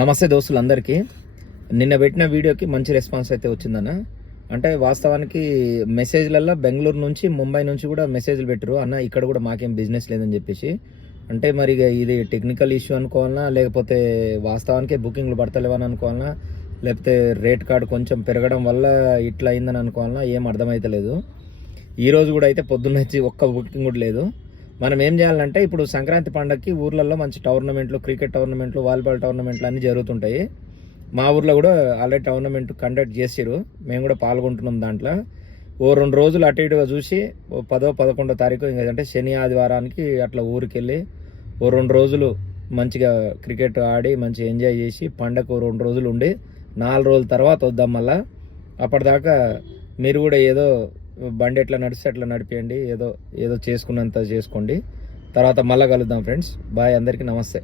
నమస్తే దోస్తులందరికీ. నిన్న పెట్టిన వీడియోకి మంచి రెస్పాన్స్ అయితే వచ్చిందన్న. అంటే వాస్తవానికి మెసేజ్లలో బెంగళూరు నుంచి ముంబై నుంచి కూడా మెసేజ్లు పెట్టరు అన్న, ఇక్కడ కూడా మాకేం బిజినెస్ లేదని చెప్పేసి. అంటే మరి ఇది టెక్నికల్ ఇష్యూ అనుకోవాలన్నా, లేకపోతే వాస్తవానికే బుకింగ్లు పడతలేవని అనుకోవాలన్నా, లేకపోతే రేట్ కార్డు కొంచెం పెరగడం వల్ల ఇట్లా అయిందని అనుకోవాలన్నా, ఏం అర్థమైతలేదు. ఈరోజు కూడా అయితే పొద్దున్నొచ్చి ఒక్క బుకింగ్ కూడా లేదు. మనం ఏం చేయాలంటే, ఇప్పుడు సంక్రాంతి పండగకి ఊర్లలో మంచి టోర్నమెంట్లు, క్రికెట్ టోర్నమెంట్లు, వాలీబాల్ టోర్నమెంట్లు అన్నీ జరుగుతుంటాయి. మా ఊర్లో కూడా ఆల్రెడీ టోర్నమెంట్ కండక్ట్ చేసిరు, మేము కూడా పాల్గొంటున్నాం దాంట్లో. ఓ 2 రోజులు అటు ఇటుగా చూసి 10వ 11వ తారీఖు అంటే శని ఆదివారానికి అట్లా ఊరికి వెళ్ళి ఓ 2 రోజులు మంచిగా క్రికెట్ ఆడి మంచిగా ఎంజాయ్ చేసి పండగ 2 రోజులు ఉండి 4 రోజుల తర్వాత వద్దాం మళ్ళా. అప్పటిదాకా మీరు కూడా ఏదో బండి ఎట్లా నడిస్తే అట్లా నడిపియండి, ఏదో చేసుకున్నంత చేసుకోండి. తర్వాత మళ్ళీ కలుద్దాం ఫ్రెండ్స్. బాయ్, అందరికీ నమస్తే.